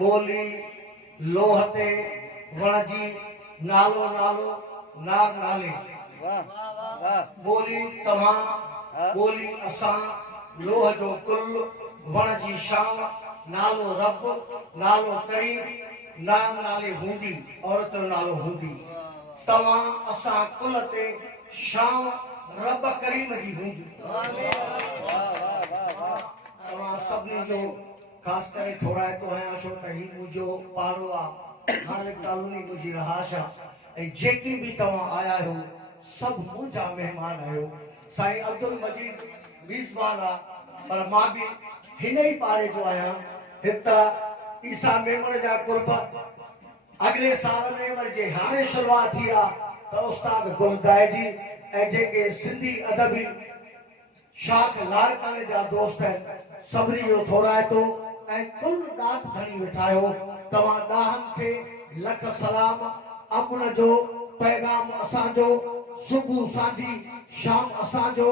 बोली लोहते वणजी नालो नालो नार नाले बोली तव्हां बोली असां लोह जो कुल वण जी शाम नालो रब नालो करीम नार नाले हूंदी औरत जो नालो हूंदी तव्हां असां कुल ते शाम रब करीम जी हूंदी तव्हां सभिनी जो ख़ासि करे थोराइतो आहियां छो त ही मुंहिंजो पाड़ो आहे हाणे कॉलोनी मुंहिंजी रहाश आहे ऐं जेकी बि तव्हां आया आहियो सभु मुंहिंजा महिमान आहियो साईं अब्दुल मजीद मेज़बान आहे पर मां बि हिन ई पाड़े जो आहियां हिते ईसा मेमण जा कुर्ब अॻिले साल में वरी हाणे शुरूआत थी आहे त उस्ताद गुलदाय जी ऐं जेके सिंधी अदबी शाख लाड़काने जा दोस्त आहिनि सभिनी जो थोराइतो ऐं कुल ॾात खणी वेठा आहियो तव्हां ॾाहनि खे लख सलाम अमन जो पैगाम असांजो सुबुह सांझी शाम असांजो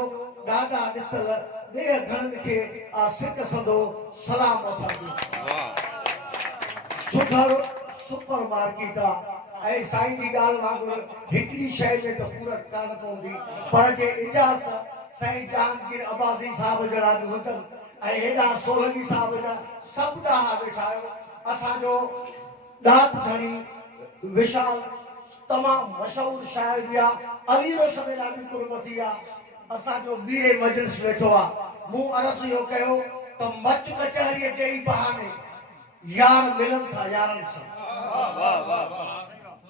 ॾाढा ॾितल ॿिए घणनि खे सिक सदो सलाम असांजो सुघर सुपर मार्केट आहे ऐं साईं जी ॻाल्हि वांगुरु हिकिड़ी शइ में त पूरत कान पवंदी पर जे इजाज़त साईं जहांगीर अब्बासी साहब जहिड़ा बि हुजनि ऐं हेॾा सोलंगी साहब जा सभु ॾाहा वेठा आहियो असांजो ॾात खणी विशाल तमामु मशहूरु शाइर बि आहे अली रोशन ॾाढी कुर्बती आहे असांजो ॿीरे मजलिस वेठो आहे मूं अर्ज़ु इहो कयो त मच कचहरीअ जे ई बहाने यार मिलनि था यारनि सां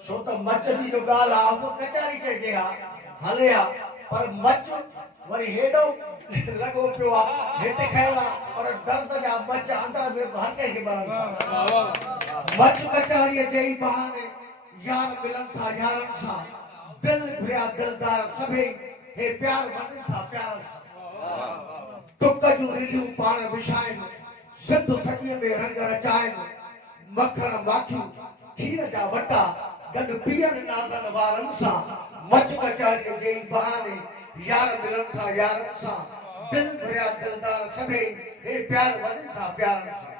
छो त मच जी जो ॻाल्हि आहे उहो कचहरी चइजे हा हले हा पर मच वरी हेॾो लॻो पियो आहे हिते ख़ैर आहे पर दर्द जा मच अंदर में हर कंहिंखे ॿरनि मच कचहरीअ जे ई बहाने यार मिलनि था यारनि सां दिलि भरिया दिलदार सभई हे प्यार वञनि था प्यारनि सां टुक जूं रिलियूं पाण विछाइनि सिंध सॼीअ में रंग रचाइनि मखण माखियूं खीर जा वटा गॾु पीअनि नाज़नि वारनि सां मच कचहरीअ जे ई बहाने यार मिलनि था यारनि सां दिलि भरिया दिलदार सभई हे प्यार वञनि था प्यारनि सां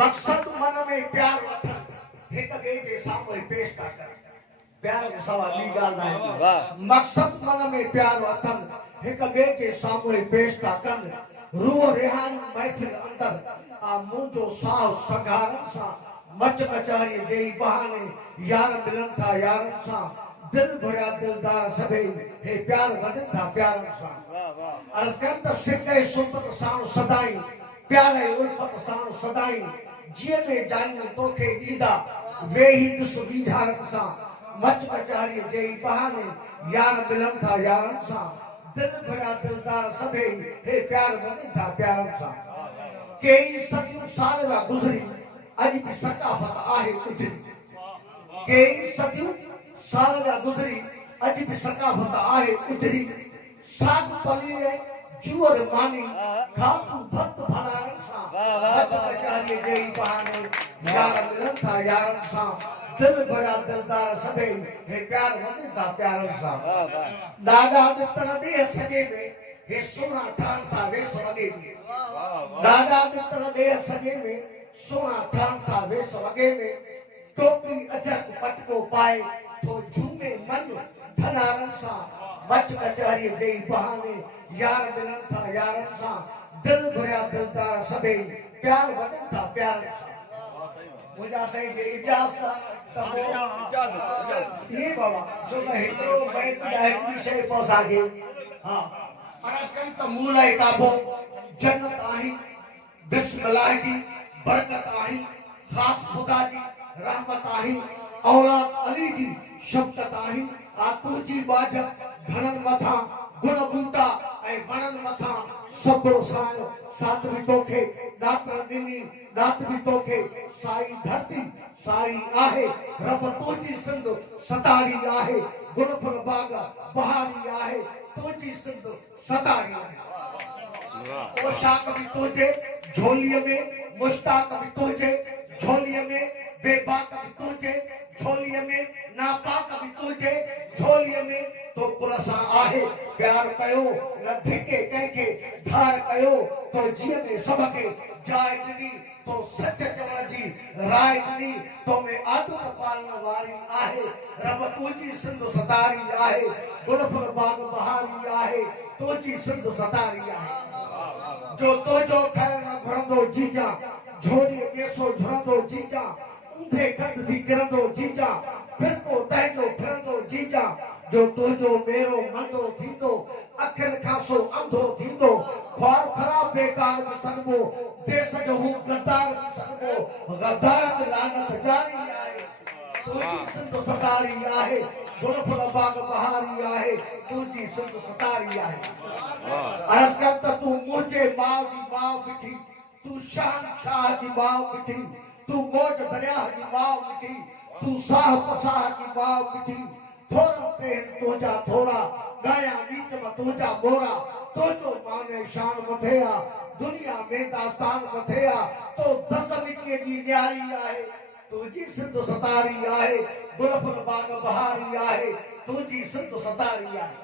मक़सद मन में प्यार वठनि हिक ॿिए जे साम्हूं पेश था कनि प्यार जे सवा ॿी ॻाल्हि नाहे मक़सद मन में प्यार वठनि हिक ॿिए जे साम्हूं पेश था कनि रूह रेहान महफ़िल अंदर आ मुंहिंजो साहु संघारनि सां मच कचहरीअ जे ई बहाने यार मिलनि था यारनि सां दिलि भरिया दिलदार सभई हे प्यार वञनि था प्यारनि सां अर्ज़ कनि त सिक ऐं सुबत साणु सदाई प्यार ऐं उल्फत साणु सदाई जीअं में जायूं तोखे ॾींदा वेही ॾिस वीझारनि सां मच कचहरीअ जे ई बहाने यार मिलनि था यारनि सां दिलि भरिया दिलदार सभई हे प्यार वञनि था प्यारनि सां केई सदियूं साल विया गुज़री अॼु बि सकाफ़त आहे उजरी केई सदियूं साल विया गुज़री अॼु बि सकाफ़त आहे उजरी साग पली ऐं जूअर मानी खाधू भत भलारनि सां मच कचहरीअ जे ई बहाने यार मिलनि था यारनि सां दिलि भरिया दिलदार सभई हे प्यार वञनि था प्यारनि सां ॾाढा ॾितल ॾींहं सॼे में हे सुहिणा ठहनि था वेस वॻे में ॾाढा ॾितल ॾींहं सॼे में सुहिणा ठहनि था वेस वॻे में टोपी अजक पटको पाए थो झूमे मन धनारनि सां मच कचहरीअ जे ई बहाने यार मिलनि था यारनि सां दिलि भरिया दिलदार सभई प्यार वञनि था प्यारनि सां मुंहिंजा साईं जे इजाज़त ये बाबा जो त हिकिड़ो बैत जा हिकिड़ी शइ पोइ असांखे हा अर्ज़ कनि त मूं लाइ काबो जन्नत आहिनि बिस्मिल्लाह जी बरकत आहिनि ख़ासि ख़ुदा जी रहमत आहिनि औलाद अली जी शफ़क़त आहिनि आतू जी बाज घणनि मथां गुण बूटा ऐं वणनि मथां सब्र सां साथ बि तोखे ॾातर ॾिनी ॾात बि तोखे साई धरती साई आहे रब तुंहिंजी सिंध सतारी आहे गुल फुल बाग बहारी आहे तुंहिंजी सिंध सतारी आहे पोशाक बि तुंहिंजे झोलीअ में मुश्ताक बि तुंहिंजे झोलीअ में बेबाक बि तुंहिंजे झोलीअ में नापाक बि तुंहिंजे झोलीअ में तो कुल सां आहे प्यार कयो न धिके कंहिंखे धार कयो तो जीअं में सबके जाइ ॾिनी तो सच चवण जी राय ॾिनी तो में आदत पालण वारी आहे रब तुंहिंजी सिंध सतारी आहे गुल फुल बाग बहारी आहे तुंहिंजी सिंध सतारी आहे जो तुंहिंजो ख़ैर न घुरंदो जीजा झोली पैसो झुरंदो जीजा ऊंधे गंद थी किरंदो जीजा फिरको तंहिंजो फिरंदो जीजा जो तुंहिंजो मेरो मंदो थींदो अखियुनि खां सो अंधो थींदो ख्वार ख़राब बेकार बि सघिबो देश जो हू गद्दार बि सघिबो गद्दार ते लानत जारी आहे तुंहिंजी सिंध सतारी आहे गुल फुल बाग बहारी आहे तुंहिंजी सिंध सतारी आहे अर्ज़ कर त तूं मुंहिंजे माउ जी माउ मिठी तूं शान शाह जी माउ मिठी तूं मौज दरिया जी माउ मिठी तूं साह पसाह जी माउ मिठी थोरो ते तुंहिंजा थोरा गाया बीच में तुंहिंजा मोरा तुंहिंजो माने शान मथे आ दुनिया में दास्तान मथे आ तो दस मिटीअ जी न्यारी आहे तुंहिंजी सिंध सतारी आहे गुल फुल बाग बहारी आहे तुंहिंजी सिंध सतारी आहे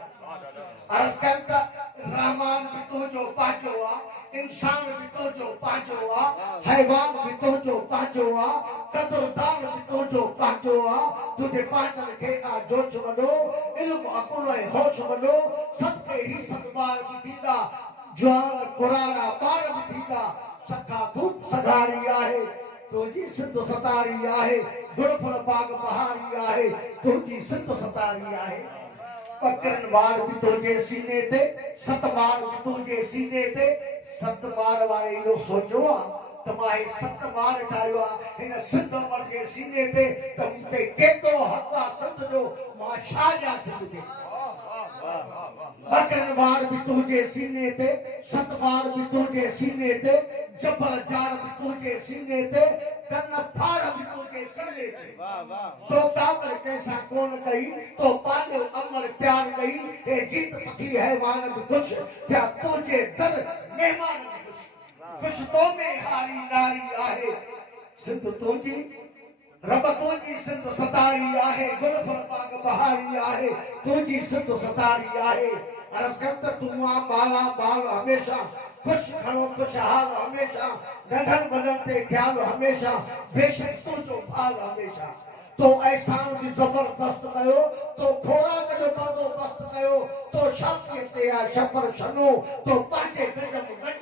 अर्ज़ कर त रहमान भी तुंहिंजो पंहिंजो आहे इंसान भी तुंहिंजो पंहिंजो आहे हैवान भी तुंहिंजो पंहिंजो आहे क़दरदान भी तुंहिंजो पंहिंजो आहे तुंहिंजे पंहिंजनि खे जोश वॾो इल्मु अकुल ऐं होश वॾो सदके ही सतबार बि थींदा जवान पुराणा ॿार बि थींदा सखा खूब सगारी आहे तुंहिंजी सिंध सतारी आहे गुल फुल बाग बहारी आहे तुंहिंजी सिंध सतारी आहे पकड़न वार भी तुझे सीने ते सत मार भी तुझे सीने ते सत मार वाले इहो सोचो त मां ही सत मार ठाहियो आहे हिन सिंध मर जे सीने ते त मूंखे केतिरो हक़ आहे सिंध जो मां छा ॾियां सिंध खे पकड़न वार भी तुझे सीने ते सत मार भी तुझे सीने ते जबल जार भी तुझे सीने ते कन फाड़ भी तुझे सीने ते तो काबर कैसा कौन कही तो पालो अमर प्यार गई ए जीत पकी हैवान भी कुछ क्या तुझे दर मेहमान भी कुछ तो में हारी नारी आहे सिंध तुझी रब तुझी सिंध सतारी आहे गुल फुल बाग बहारी आहे तुझी सिंध सतारी आहे अर्ज़ कर त तूं माला माल हमेशा खुश खड़ो खुशहाल हमेशा नंढन वॾनि ते ख्याल हमेशा बेशक तुंहिंजो भाल हमेशा तो एहसान भी जबरदस्त कयो तो खोराक जो बंदोबस्त कयो तो शादीअ ते छपर छनो तो पंहिंजे गंज में गंज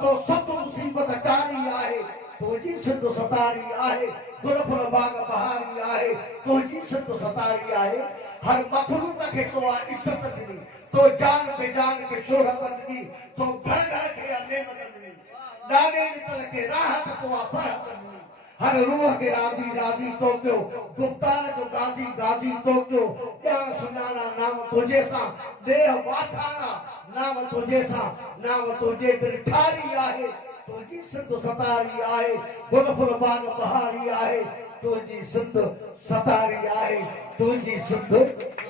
तो सब मुसीबत टारी आहे तुंहिंजी सिंध सतारी आहे गुल फुल बाग बहारी आहे तुंहिंजी सिंध सतारी आहे हर मखलूक खे तो इज़त ॾिनी तो जान बेजान के शोहरत ॾिनी तो घर घर खे नेमत ॾिनी ॾाॾे निकल के राहत तो बरकत ॾिनी हर रूह के राजी राजी तो क्यों गुप्तान जो गाजी गाजी तो क्यों ॼाण सुञाणा नाम तुझे सां देह वाठाणा नाम तुझे सां नाम तुझे दिल ठारी आहे तुझी सिंध सतारी आहे गुल फुल बाग बहारी आहे तुझी सिंध सतारी आहे तुझी सिंध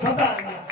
सतारी